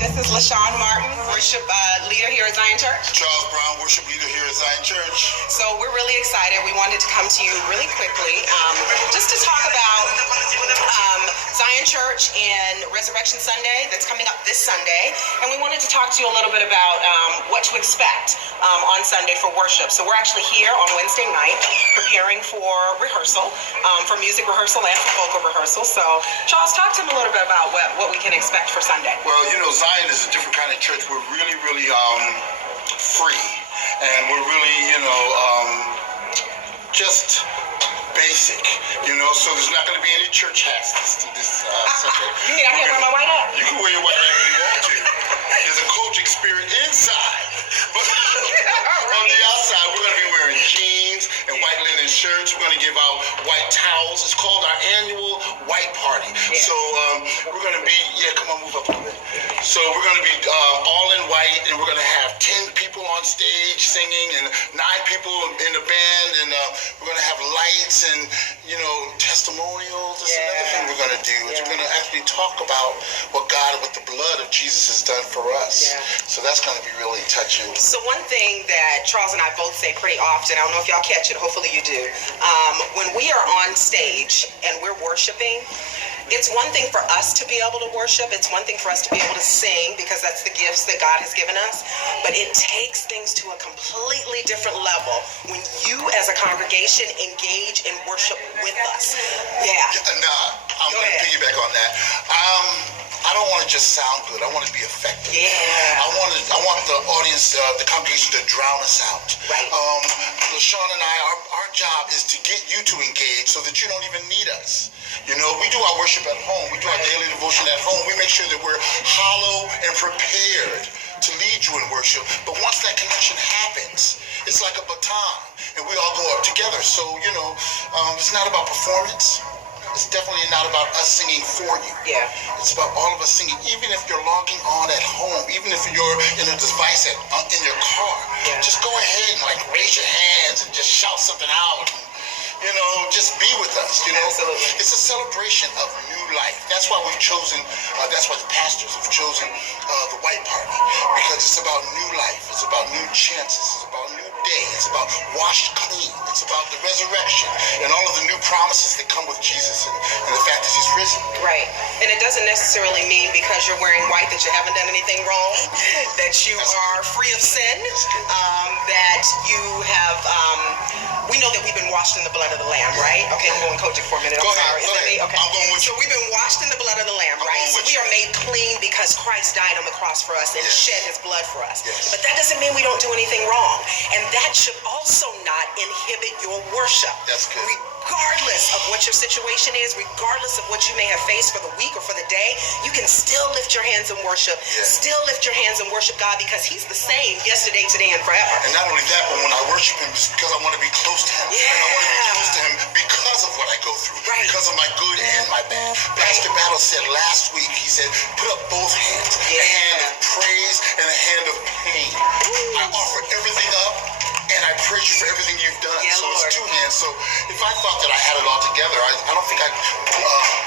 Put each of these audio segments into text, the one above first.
This is LaShaun Martin, worship leader here at Zion Church. Charles Brown, worship leader here at Zion Church. So we're really excited. We wanted to come to you really quickly just to talk about Zion Church and Resurrection Sunday that's coming up this Sunday. And we wanted to talk to you a little bit about what to expect on Sunday for worship. So we're actually here on Wednesday night preparing for rehearsal, for music rehearsal and for vocal rehearsal. So Charles, talk to them a little bit about what we can expect for Sunday. Well, you know, Zion is a different kind of church. We're really, really free. And we're really, just basic, so there's not going to be any church hats this Sunday. You mean I can't wear my white hat? You can wear your white hat if you want to. There's a cultic spirit inside. But on the outside, we're going to be wearing jeans and white linen shirts. We're going to give out white towels. It's called our annual white party. Yeah. So we're going to be, come on, move up a little bit. So we're going to be all in white, and we're going to have 10 people on stage singing and 9 people in the band, and we're going to have lights and, testimonials. That's another thing we're going to do. Is we're going to actually talk about what God and what the blood of Jesus has done for us. Yeah. So that's going to be really touching. So one thing that Charles and I both say pretty often, I don't know if y'all catch it, hopefully you do, when we are on stage and we're worshiping, it's one thing for us to be able to worship. It's one thing for us to be able to sing because that's the gifts that God has given us. But it takes things to a completely different level when you as a congregation engage in worship with us. Yeah. And I'm going to piggyback on that. I don't want to just sound good. I want to be effective. Yeah. I want the audience, the congregation to drown us out. Right. LaShaun and I, our job is to get you to engage so that you don't even need us. We do our worship at home. We do our daily devotion at home. We make sure that we're hollow and prepared to lead you in worship. But once that connection happens, it's like a baton, and we all go up together. So, it's not about performance. It's definitely not about us singing for you. Yeah. It's about all of us singing, even if you're logging on at home, even if you're in a device in your car. Yeah. Just go ahead and raise your hands and just shout something out. Just be with us, Absolutely. It's a celebration of new life. That's why we've chosen, that's why the pastors have chosen the white party, because it's about new life. It's about new chances. It's about new day. It's about washed clean. It's about the resurrection and all of the new promises that come with Jesus and the fact that he's risen. Right. And it doesn't necessarily mean because you're wearing white that you haven't done anything wrong, that you are free of sin, that you have, we know that we've been washed in the blood of the Lamb, right? Okay, I'm going Kojic for a minute. Go I'm sorry. ahead. Is that me? Okay. I'm going with so you. we've been washed in the blood of the Lamb, right? So we are made clean because Christ died on the cross for us and shed his blood for us. Yes. But that doesn't mean we don't do anything wrong. And that should also not inhibit your worship. That's good. Regardless of what your situation is, regardless of what you may have faced for the week or for the day, you can still lift your hands and worship. Still lift your hands and worship God because he's the same yesterday, today, and forever. And not only that, but when I worship him, it's because I want to be close to him. Yeah. And I want to be close to him because of what I go through. Right. Because of my good and my bad. Pastor Battle said last week, he said, put up both hands. Yeah. A hand of praise and a hand of pain. I offer everything up. And I praise you for everything you've done. Yeah, so Lord. it's 2 hands. So if I thought that I had it all together, I don't think I'd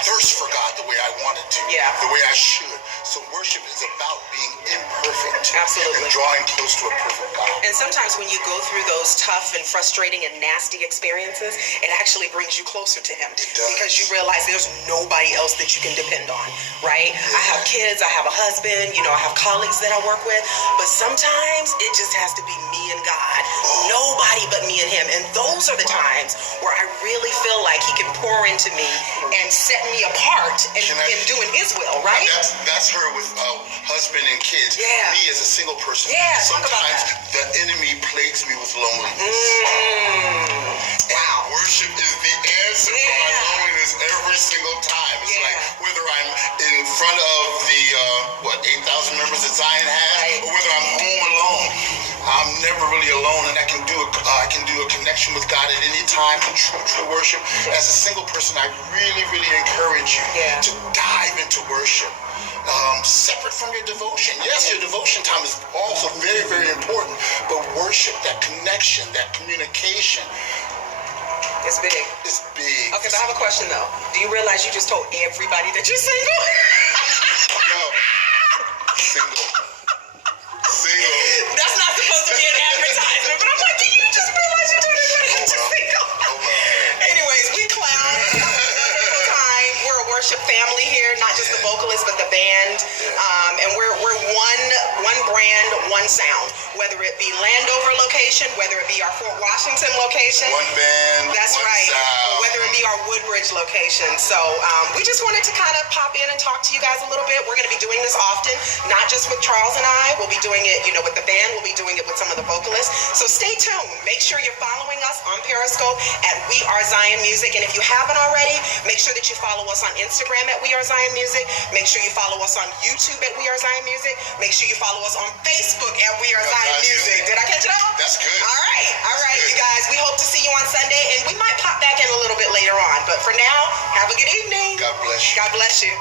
thirst for God the way I wanted to. Yeah. The way I should. So worship is about being imperfect. Absolutely. And drawing close to a perfect God. And sometimes when you go through those tough and frustrating and nasty experiences, it actually brings you closer to him. It does. Because you realize there's nobody else that you can depend on, right? I have kids, I have a husband, I have colleagues that I work with, but sometimes it just has to be me and God. Nobody but me and him. And those are the times where I really feel like he can pour into me and set me apart in doing his will, right? That's her with husband and kids. Yeah. Me as a single person. Yeah, talk about sometimes that. the enemy plagues me with loneliness. Wow. Worship is the answer for my loneliness every single time. It's like whether I'm in front of the 8,000 members that Zion has, or whether I'm home alone. I'm never really alone, and I can do a connection with God at any time in true worship. As a single person, I really, really encourage you to dive into worship. Separate from your devotion. Yes, your devotion time is also very, very important, but worship, that connection, that communication, it's big. It's big. Okay, but I have a question though. Do you realize you just told everybody that you're single? Yo, Single. Single. That's not supposed to be an advertisement, but I'm like, did you just realize you turned everybody into single? Oh, well. Anyways, we clown. Wonderful time. We're a worship family here, not just the vocalist, but the band. And we're one brand, one sound. Whether it be Landover location, whether it be our Fort Washington location. One band. That's one right. sound. Or whether it be our Woodbridge location. So we just wanted to kind of pop in and talk to you guys a little bit. We're going to be doing this often, not just with Charles and I. We'll be doing it, with the band. We'll be doing it with some of the vocalists. So stay tuned. Make sure you're following us on Periscope at We Are Zion Music. And if you haven't already, make sure that you follow us on Instagram at We Are Zion Music. Make sure you follow us on YouTube at We Are Zion Music. Make sure you follow us on Facebook at We Are Zion Music. Did I catch it all? That's good. All right, you guys. We hope to see you on Sunday, and we might pop back in a little bit later on. But for now, have a good evening. God bless you. God bless you.